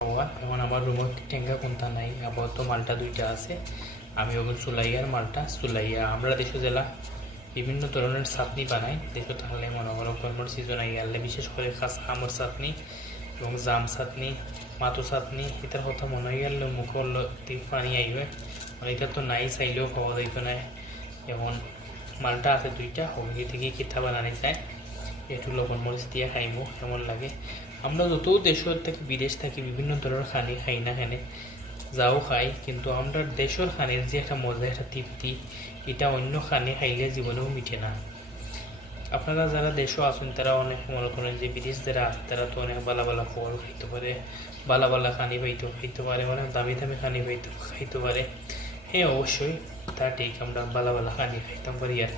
এখন আমার রুমের টেঙ্গা কোনটা নাই, আপাতত মালটা দুইটা আছে। আমি ওগুলো চুলাইয়ার মালটা চুলাইয়া আমরা দেশে জেলা বিভিন্ন ধরনের চাটনি বানাই। দেশে থাকলে মনে করো গরমের সিজন আই গেলে বিশেষ করে কাঁচা আমের চাটনি এবং জাম চাটনি, মাতো চাটনি এটার কথা মনে হয়ে গেলে মুখর পানি আইবে। এটা তো নাই, চাইলেও খাওয়া যাইতো না। এখন মালটা আছে দুইটা, ওগুলি থেকে কিতা বানানি যায়, একটু লবণ মরিচ দিয়ে খাইব কেমন লাগে। আমরা যত দেশের থেকে বিদেশ থেকে বিভিন্ন ধরনের খানি খাই না খানে যাও খাই, কিন্তু আমরা দেশের খানের যে একটা মজা, একটা তৃপ্তি, এটা অন্য খানে খাইলে জীবনেও মিটে না। আপনারা যারা দেশও আছেন তারা অনেক মনে করেন যে বিদেশ যারা আছে তারা তো অনেক বালা বালা ফল খাইতে পারে, বালা বালা খানি খাইতে পারে, অনেক দামি দামি খানি খাইতে পারে। হ্যাঁ অবশ্যই তা ঠিক, আমরা বালা বালা খানি খাইতাম পারি আর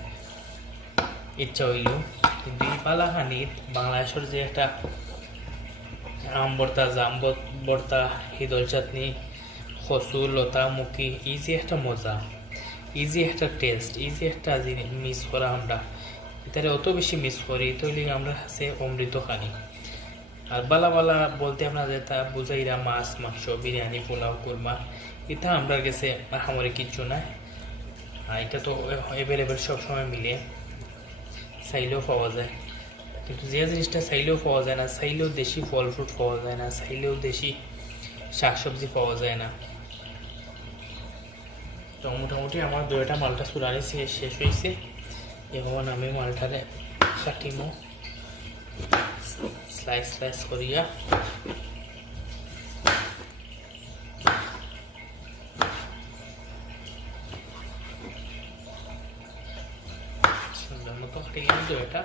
ইচ্ছা হইল। কিন্তু এই বালা খানির বাংলাদেশের যে একটা আম ভর্তা, জাম ভর্তা, হিদল চাটনি, খসু, লতা মুখি, এই যে একটা মজা, এই যে একটা টেস্ট, এই যে একটা জিনিস মিস করা আমরা এটারে অত বেশি মিস করি, তৈরি আমরা কাছে অমৃত খানি। আর বালা বালা বলতে আপনার যেটা বুঝাইরা মাছ মাংস বিরিয়ানি পোলাও কুরমা, এটা আমরা কাছে আমারে কিচ্ছু নাই। আর এটা তো অ্যাভেলেবেল সবসময় মিলে, চাইলেও পাওয়া যায়। কিন্তু যে জিনিসটা চাইলেও পাওয়া যায় না, চাইলেও দেশি ফল ফ্রুট পাওয়া যায় না, চাইলেও দেশি শাকসবজি পাওয়া যায় না। তো মোটামুটি আমার দুইটা মালটা চুলানি শেষ হয়েছে। এখন আমি মালটারে কাটিমো স্লাইস স্লাইস করিয়া। সুন্দর মতো কাটিলাম দুইটা।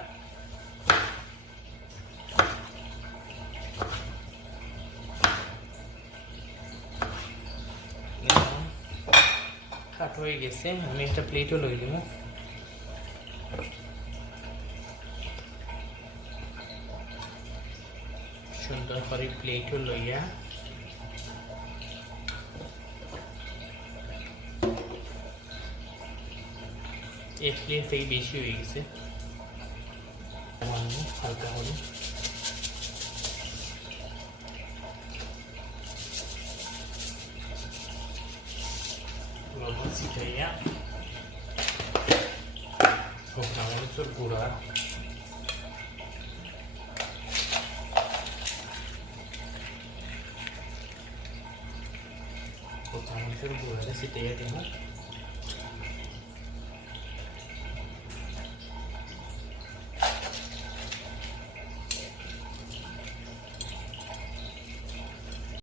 কাট হয়ে গেছে, আমি একটা প্লেটও লই দিব। সুন্দর করে প্লেটও লইয়া এক প্লেট থেকে বেশি হয়ে গেছে, হালকা করে লবণ ছিটাইয়া শুকনা মরিচের গুঁড়া, শুকনা মরিচের গুঁড়াটা ছিটাইয়া দিব।